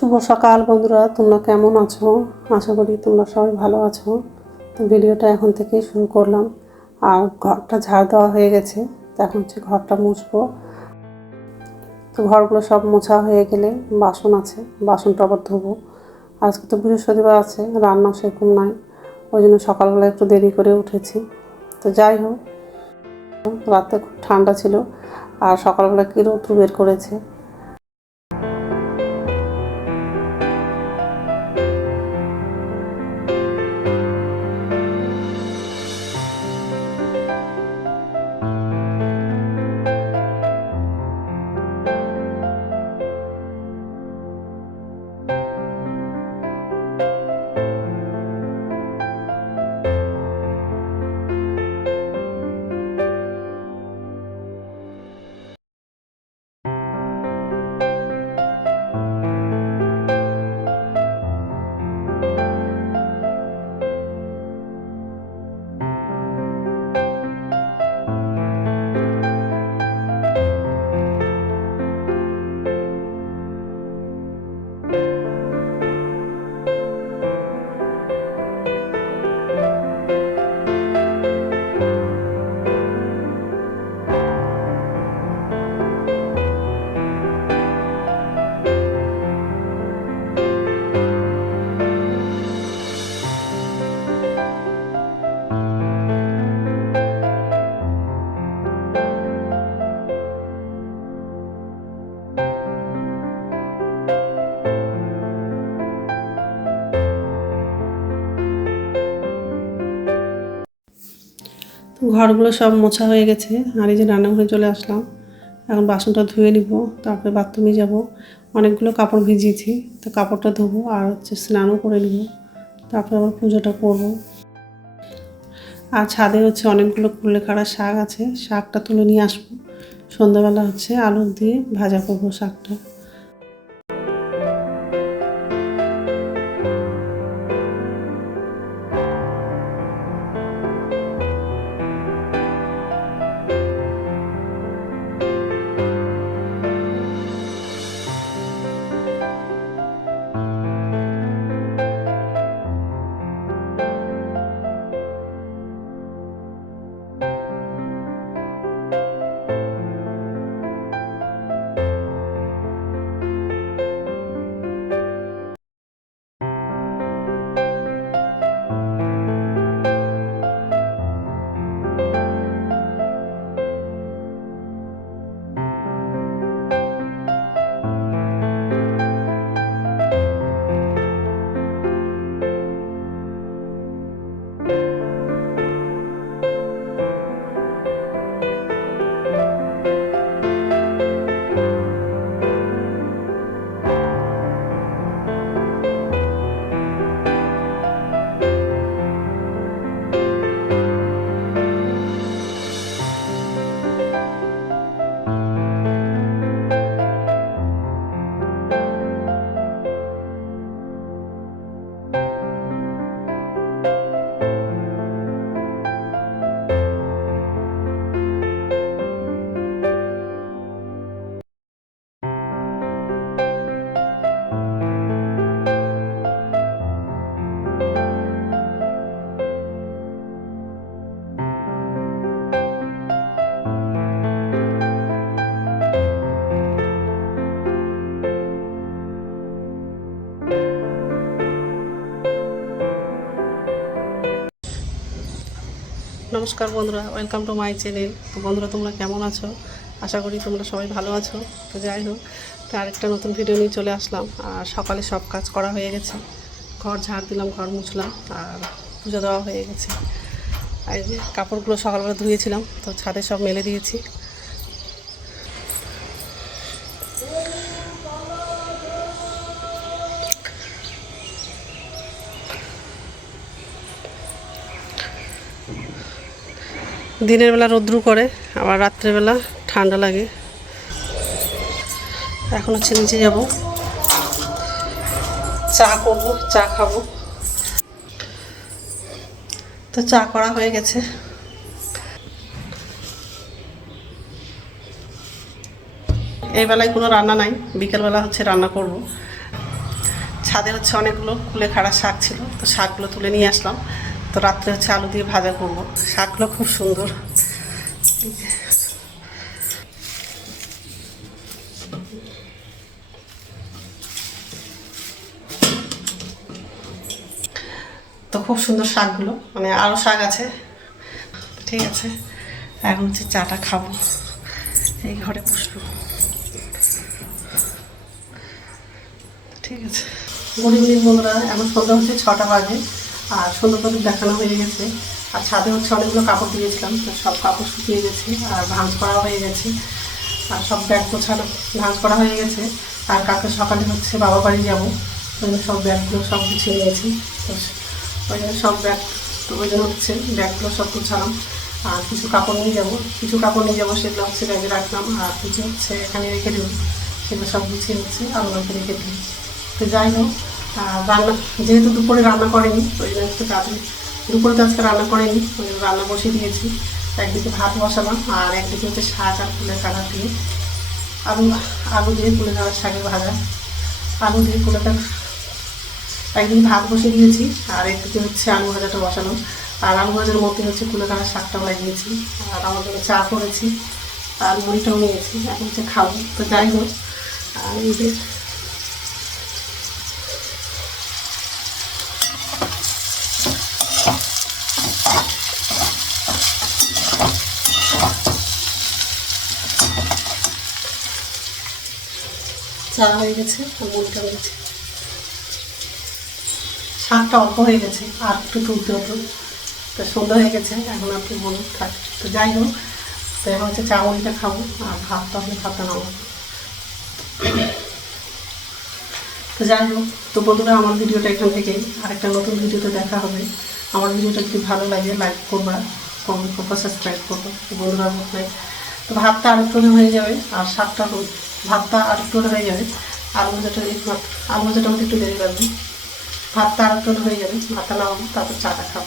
শুভ সকাল বন্ধুরা, তোমরা কেমন আছো? আশা করি তোমরা সবাই ভালো আছো। তো ভিডিওটা এখন থেকেই শুরু করলাম। আর ঘরটা ঝাড় দেওয়া হয়ে গেছে, তো এখন হচ্ছে ঘরটা মুছবো। তো ঘরগুলো সব মোছা হয়ে গেলে বাসন আছে, বাসনটা আবার ধোবো। আজকে তো বৃহস্পতিবার আছে রান্না সেরকম নাই। ওই জন্য সকালবেলা একটু দেরি করে উঠেছি। তো যাই হোক, রাতে খুব ঠান্ডা ছিল, আর সকালবেলা কি রোদ্রু বের করেছে? ঘরগুলো সব মোছা হয়ে গেছে। আর এই যে রান্নাঘরে চলে আসলাম। এখন বাসনটা ধুয়ে নিব, তারপরে বাথরুমে যাব। অনেকগুলো কাপড় ভিজিয়েছি, তো কাপড়টা ধোবো আর হচ্ছে স্নানও করে নিব। তারপরে আবার পুজোটা করব। আর ছাদে হচ্ছে অনেকগুলো কুলেখাড়া শাক আছে, শাকটা তুলে নিয়ে আসব। সন্ধ্যাবেলা হচ্ছে আলু দিয়ে ভাজা করব শাকটা। নমস্কার বন্ধুরা ওয়েলকাম টু মাই চ্যানেল তো বন্ধুরা, তোমরা কেমন আছো? আশা করি তোমরা সবাই ভালো আছো। তো যাই হোক, তো আরেকটা নতুন ভিডিও নিয়ে চলে আসলাম। আর সকালে সব কাজ করা হয়ে গেছে। ঘর ঝাড় দিলাম, ঘর মুছলাম, আর পুজো দেওয়া হয়ে গেছে। আর কাপড়গুলো সকালবেলা ধুয়েছিলাম, তো ছাদে সব মেলে দিয়েছি। দিনের বেলা রৌদ্রু করে, আবার রাত্রেবেলা ঠান্ডা লাগে। এখন হচ্ছে নিচে যাব। চা করব, চা খাব। তো চা করা হয়ে গেছে। এই বেলায় কোনো রান্না নাই বিকেলবেলা হচ্ছে রান্না করব। ছাদে হচ্ছে অনেকগুলো কুলে খাড়া শাক ছিল, তো শাকগুলো তুলে নিয়ে আসলাম। তো রাত্রে হচ্ছে আলু দিয়ে ভাজা করব। শাকগুলো খুব সুন্দর। তো খুব সুন্দর শাকগুলো মানে আরও শাক আছে। ঠিক আছে, এখন হচ্ছে চাটা খাব। এই ঘরে বসবো। ঠিক আছে। গুড ইভিনিং বন্ধুরা, এখন সন্ধ্যা হচ্ছে ছটা বাজে। আর সুন্দর করে দেখানো হয়ে গেছে। আর ছাদে হচ্ছে অনেকগুলো কাপড় দিয়েছিলাম সব কাপড় শুকিয়ে গেছে আর ভাঁজ করা হয়ে গেছে। আর সব ব্যাগ গোছানো, ভাঁজ করা হয়ে গেছে। আর কাকে সকালে হচ্ছে বাবা বাড়ি যাব সব ব্যাগগুলো সব গুছিয়ে তো ওই জন্য সব ব্যাগ ওই জন্য হচ্ছে ব্যাগগুলো সব গুছালাম। আর কিছু কাপড় নিয়ে যাব, কিছু কাপড় নিয়ে যাব সেগুলো হচ্ছে ব্যাগে রাখলাম। আর কিছু হচ্ছে এখানে রেখে দেবো, সেগুলো সব গুছিয়ে হচ্ছে আলমারিতে রেখে দিই তো যাই হোক রান্না, যেহেতু দুপুরে রান্না করেনি ওই জন্য তাড়াতাড়ি দুপুরে তো আজকে রান্না করেনি, ওই জন্য রান্না বসিয়ে দিয়েছি। একদিকে ভাত বসালাম, আর একদিকে হচ্ছে শাক আর ফুলের কাটা দিয়ে। আলু আলু দিয়ে ফুলের কাটার শাকের ভাজা। আলু দিয়ে ফুলের একদিন ভাত বসিয়ে দিয়েছি, আর একদিকে হচ্ছে আলু ভাজাটা বসালাম। আর আলু ভাজার মধ্যে হচ্ছে কুলে কাটার শাকটা লাগিয়েছি, আর জন্য চা করেছি, আর মুড়িটাও নিয়েছি, এখন হচ্ছে খাব। তো যাই হোক, আর এই যে চা হয়ে গেছে আর হয়েছে শাকটা অল্প হয়ে গেছে, আর একটু তুলতে হতো তো সন্ধ্যা হয়ে গেছে, এখন আপনি বলুন থাক। তো যাই হোক, তো এখন হচ্ছে চা মুড়িটা খাব, আর ভাত তো আপনি ভাতটা নামাবো তো যাই হোক, তো বন্ধুরা, আমার ভিডিওটা এখান থেকে, আরেকটা নতুন ভিডিওতে দেখা হবে। আমার ভিডিওটা যদি ভালো লাগে লাইক করবা কমেন্ট করবা সাবস্ক্রাইব করব। তো বন্ধুরা তো ভাতটা আরেকটু হয়ে যাবে, আর শাকটা ভাতটা আরেকটু হয়ে যাবে আলু একটু আলু আমাকে একটু দেরি লাগবে। ভাতটা আরেকটু হয়ে যাবে, ভাতটা নামাবো, তারপর চাটা খাব।